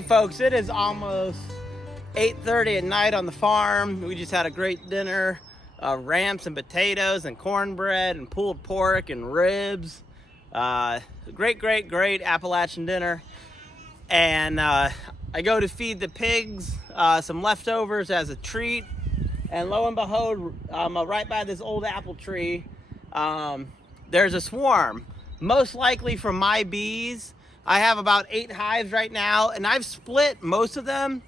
Hey folks, it is almost 8:30 at night on the farm. We just had a great dinner, ramps and potatoes and cornbread and pulled pork and ribs. Great Appalachian dinner. And I go to feed the pigs some leftovers as a treat. And lo and behold, right by this old apple tree, there's a swarm, most likely from my bees. I have about 8 hives right now, and I've split most of them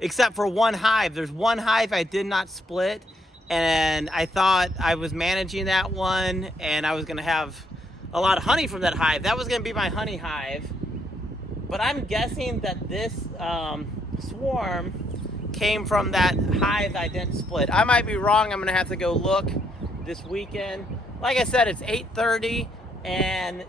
except for one hive. There's one hive I did not split, and I thought I was managing that one and I was gonna have a lot of honey from that hive. That was gonna be my honey hive. But I'm guessing that this swarm came from that hive I didn't split. I might be wrong. I'm gonna have to go look this weekend. Like I said, it's 8:30, and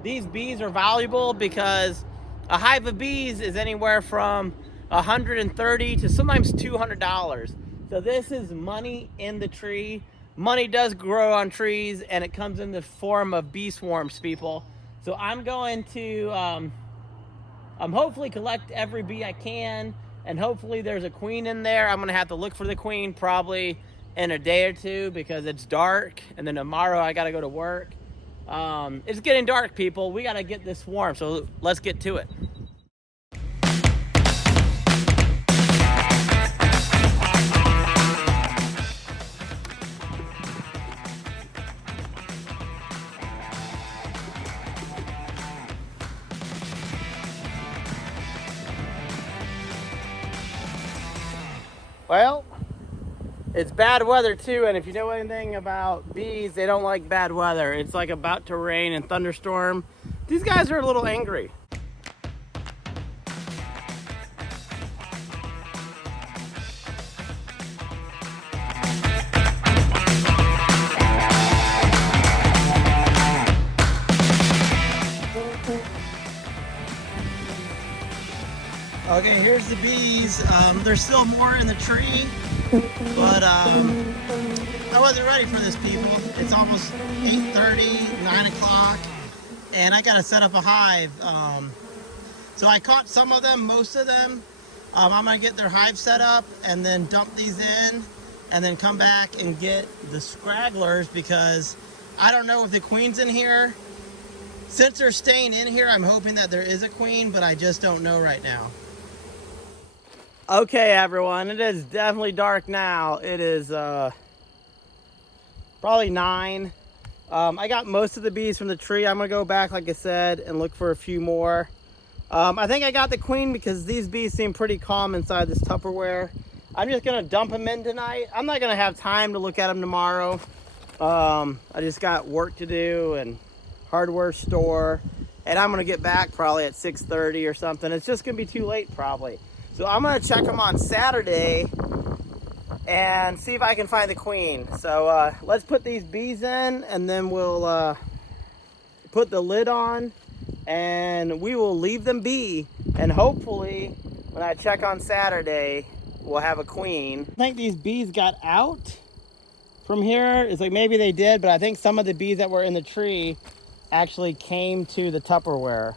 these bees are valuable because a hive of bees is anywhere from $130 to sometimes $200. So this is money in the tree. Money does grow on trees, and it comes in the form of bee swarms, people. So I'm going to hopefully collect every bee I can, and hopefully there's a queen in there. I'm gonna have to look for the queen probably in a day or two because it's dark, and then tomorrow I gotta go to work. It's getting dark, people. We gotta get this swarm, so let's get to it. Well, it's bad weather too, and if you know anything about bees, they don't like bad weather. It's like about to rain and thunderstorm. These guys are a little angry. Okay, here's the bees. There's still more in the tree, but I wasn't ready for this, people. It's almost 8:30, 9 o'clock, and I gotta set up a hive. So I caught some of them, most of them. I'm gonna get their hive set up and then dump these in, and then come back and get the scragglers because I don't know if the queen's in here. Since they're staying in here, I'm hoping that there is a queen, but I just don't know right now. Okay, everyone, it is definitely dark now. It is probably 9. I got most of the bees from the tree. I'm gonna go back, like I said, and look for a few more. I think I got the queen because these bees seem pretty calm inside this Tupperware. I'm just gonna dump them in tonight. I'm not gonna have time to look at them tomorrow. I just got work to do and hardware store, and I'm gonna get back probably at 6:30 or something. It's just gonna be too late probably. So I'm gonna check them on Saturday and see if I can find the queen. So let's put these bees in, and then we'll put the lid on, and we will leave them be. And hopefully when I check on Saturday, we'll have a queen. I think these bees got out from here. It's like maybe they did, but I think some of the bees that were in the tree actually came to the Tupperware.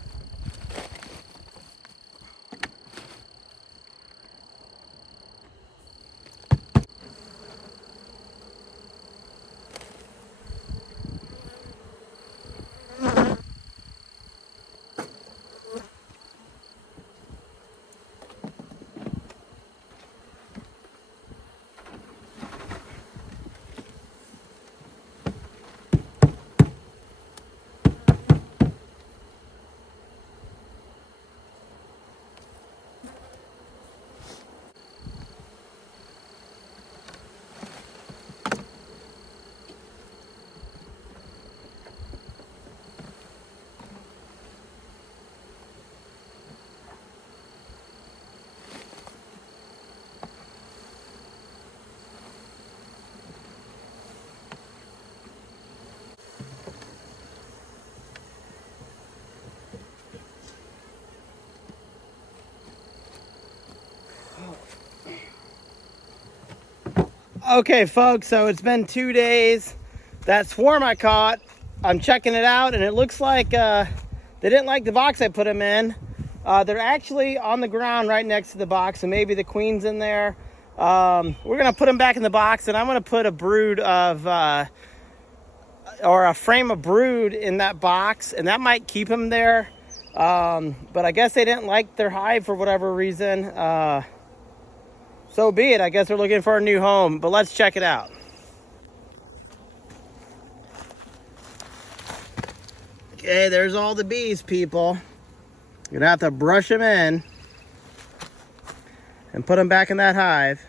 Okay, folks, so it's been 2 days. That swarm I caught, I'm checking it out, and it looks like they didn't like the box I put them in. They're actually on the ground right next to the box, so maybe the queen's in there. We're gonna put them back in the box, and I'm gonna put a brood of, or a frame of brood in that box, and that might keep them there. But I guess they didn't like their hive for whatever reason. So be it. I guess they're looking for a new home, but let's check it out. Okay, there's all the bees, people. You're gonna have to brush them in and put them back in that hive.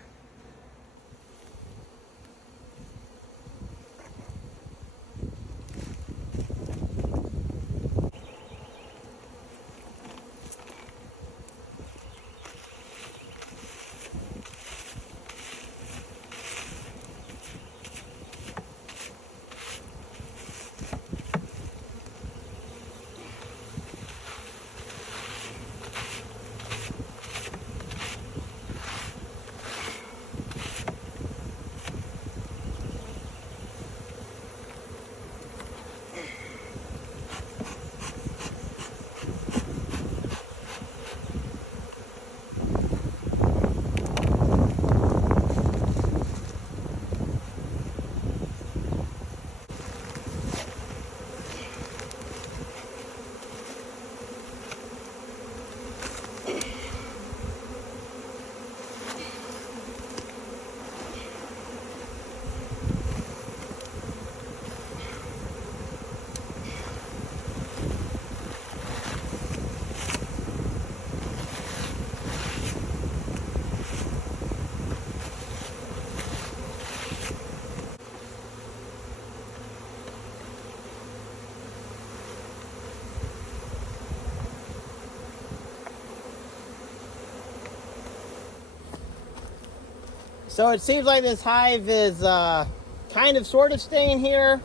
So it seems like this hive is kind of sort of staying here.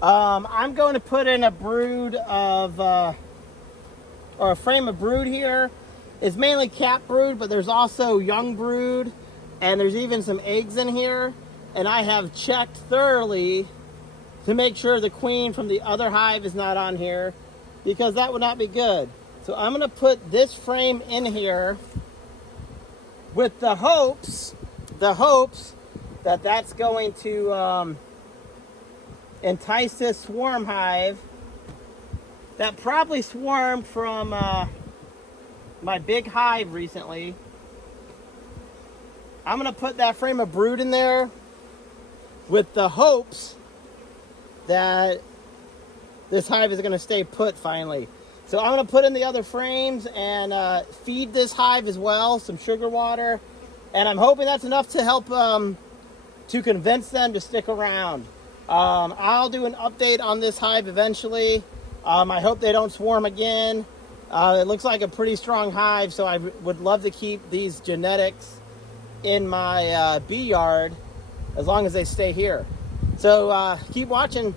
I'm going to put in a brood of, or a frame of brood here. It's mainly cat brood, but there's also young brood, and there's even some eggs in here. And I have checked thoroughly to make sure the queen from the other hive is not on here, because that would not be good. So I'm going to put this frame in here with the hopes that that's going to entice this swarm hive that probably swarmed from my big hive recently. I'm going to put that frame of brood in there with the hopes that this hive is going to stay put finally. So I'm going to put in the other frames and feed this hive as well, some sugar water. And I'm hoping that's enough to help to convince them to stick around. I'll do an update on this hive eventually. I hope they don't swarm again. It looks like a pretty strong hive, so I would love to keep these genetics in my bee yard as long as they stay here. So keep watching.